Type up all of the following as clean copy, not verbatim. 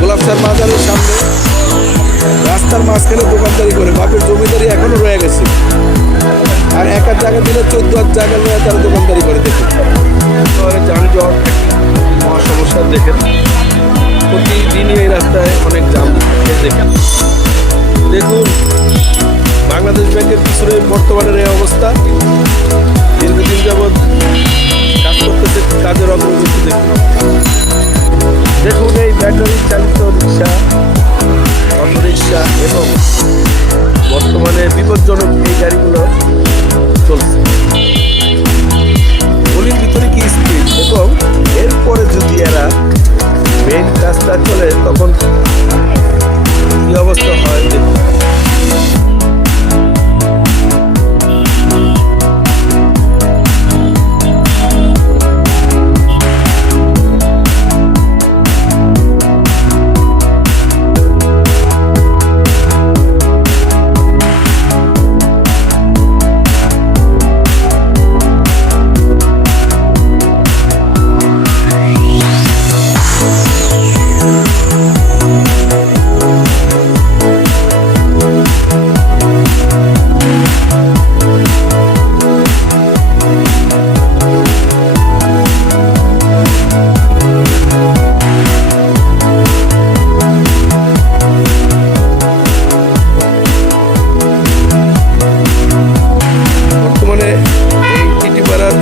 গোলাপসার বাজারের সামনে রাস্তার মাঝখানে দোকানদারি করে বাপের জমিদারি এখনো রয়ে গেছে। আর এক জায়গা দিলে 14 জায়গা নিয়ে তারা দোকানদারি করে। দেখুন শহরে যানজট মহা সমস্যা। দেখেন প্রতিদিনই এই রাস্তায় অনেক জাম থাকে। দেখুন বাংলাদেশ ব্যাংকের পিছনে বর্তমানের এই অবস্থা। দীর্ঘদিন যাবৎ কাজ করতেছে, কাজের অগ্রগতি দেখুন। এই ব্যাটারি চালিত রিক্সা, অটোরিক্সা এবং বর্তমানে বিপজ্জনক এই গাড়িগুলো চলছে। গলির ভিতরে কি স্পিড, এবং এরপরে যদি এরা মেইন রাস্তা চলে তখন কি অবস্থা হয় দেখুন।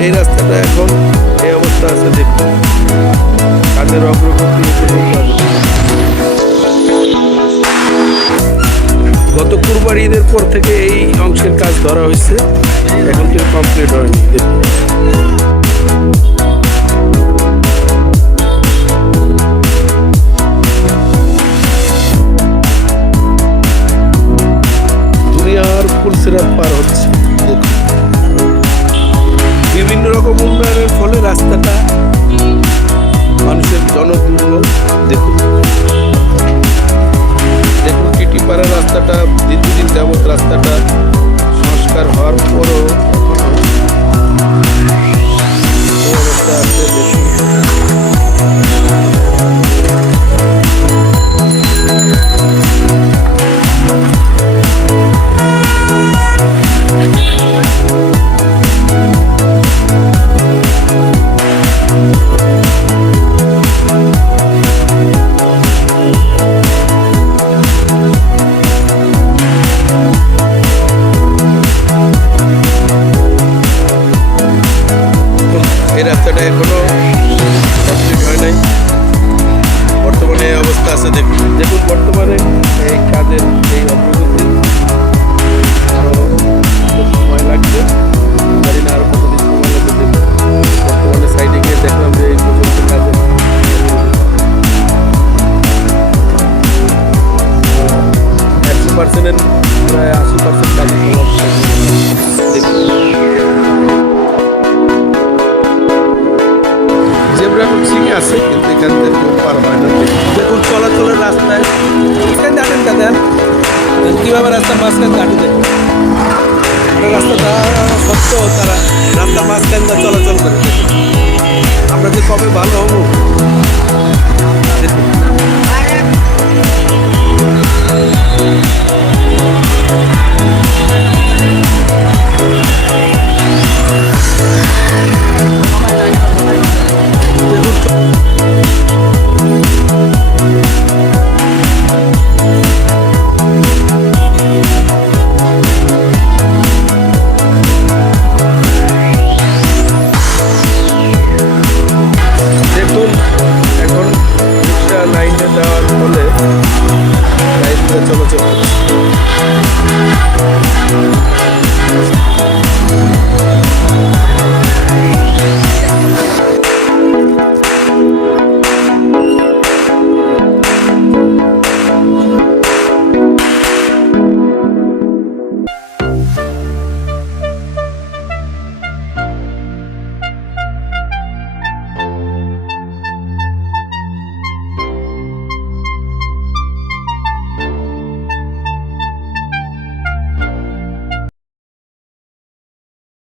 এই রাস্তাটা এখন এই অবস্থা আছে। দেখুন কাজের অগ্রগতি। গত কুরবানি ঈদের পর থেকে এই অংশের কাজ ধরা হয়েছে, এখন কেউ কমপ্লিট হয়নি। দুনিয়ার ফুলসিরাত পার হচ্ছে। দেখুন বিভিন্ন রকম উন্নয়নের ফলে রাস্তাটা মানুষের জনদুর্ভোগ। দেখুন দেখুন টিটিপাড়া রাস্তাটা দীর্ঘদিন যাবৎ রাস্তাটা সংস্কার হওয়ার পরও অবস্থা আছে। এই রাস্তাটা এখনো কমপ্লিট হয় নাই, বর্তমানে এই অবস্থা আছে। দেখুন বর্তমানে এই কাজের এই অগ্রগতি আরো সময় লাগবে, জানি না আরো কতদিন সময় লাগবে। বর্তমানে সাইডে গিয়ে দেখলাম যে এই পর্যন্ত কাজের 100% প্রায় 80% কাজের সমাপ্ত। দেখুন জেব্রা ক্রসিং আছে, কিন্তু এখান থেকে কেউ পার হয় না। দেখুন চলাচলের রাস্তায় এখানে জানেন তাদের কীভাবে রাস্তার মাঝখানে কাটু। দেখুন রাস্তাটা সত্ত্বেও তারা রাস্তার মাঝখান দিয়ে চলাচল করে। আমরা যে কবে ভালো হবো দেখুন। এখন রিক্সা লাইনে দেওয়ার ফলে লাইন চলাচল করছে।